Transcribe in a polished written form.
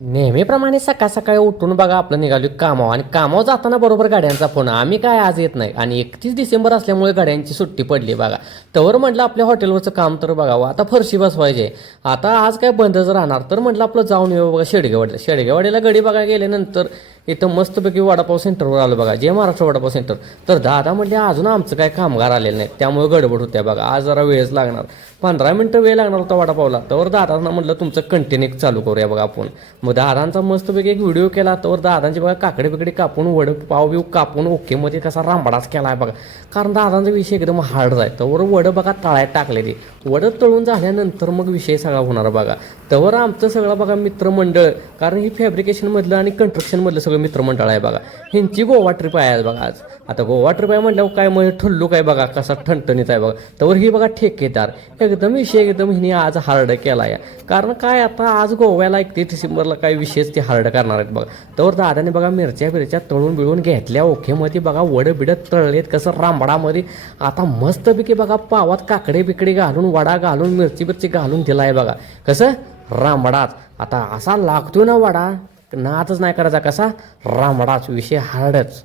नेहमीप्रमाणे सकाळ सकाळी उठून बघा आपलं निघालो कामावर आणि कामावर जाताना बरोबर गाड्यांचा फोन आम्ही काय आज येत नाही आणि 31 डिसेंबर असल्यामुळे गाड्यांची सुट्टी पडली बघा. तवर म्हटलं आपल्या हॉटेलवरचं काम तर बघावं आता फरशी बसवायचे आता आज काय बंदच राहणार तर म्हटलं आपलं जाऊन येऊ बघा शेडगेवाडीला गडी बघायला गेल्यानंतर इथं मस्तपैकी वडापाव सेंटरवर आलो बघा जे महाराष्ट्र वडापाव सेंटर. तर दादा म्हटले अजून आमचं काय कामगार आलेलं नाही त्यामुळे गडबड होत्या बघा आज जरा वेळच लागणार 15 मिनिटं वेळ लागणार होता वडापावला. तर दादांना म्हटलं तुमचं कंटिन्यू चालू करूया बघा आपण. मग दादांचा मस्तपैकी एक व्हिडिओ केला तर दादांची बघा काकडे बिकडे कापून वडपाव बिव कापून ओके मध्ये कसा रांबाडाच केला आहे बघा. कारण दादांचा विषय एकदम हार्ड आहे तर वडं बघा तळ्यात टाकलेली वडं तळून झाल्यानंतर मग विषय सगळा होणार बघा. तर आमचं सगळं बघा मित्रमंडळ कारण ही फॅब्रिकेशनमधलं आणि कन्स्ट्रक्शनमधलं सगळं मित्रमंडळ आहे बघा. ह्यांची गोवा ट्रिप आहे आज बघा. आज आता गोवा ट्रिप आहे म्हटल्यावर काय म्हणजे ठल्लू काय बघा कसा ठणठणीत आहे बघा. तर ही बघा ठेकेदार एकदम विषय एकदम हिने आज हार्ड केला आहे. कारण काय आता आज गोव्याला 31 डिसेंबरला काय विषयच ते हार्ड करणार आहेत बघा. तर दादाने बघा मिरच्या तळून बिळून घेतल्या ओखेमध्ये बघा वडं बिडत तळलेत कसं रांबडामध्ये. आता मस्तपैकी बघा पावात काकडे बिकडे घालून वडा घालून मिरची घालून दिला आहे बघा. कसं रांबडाच आता असा लागतोय ना वडा नाचच नाही करायचा कसा रांबडाच विषय हार्डच.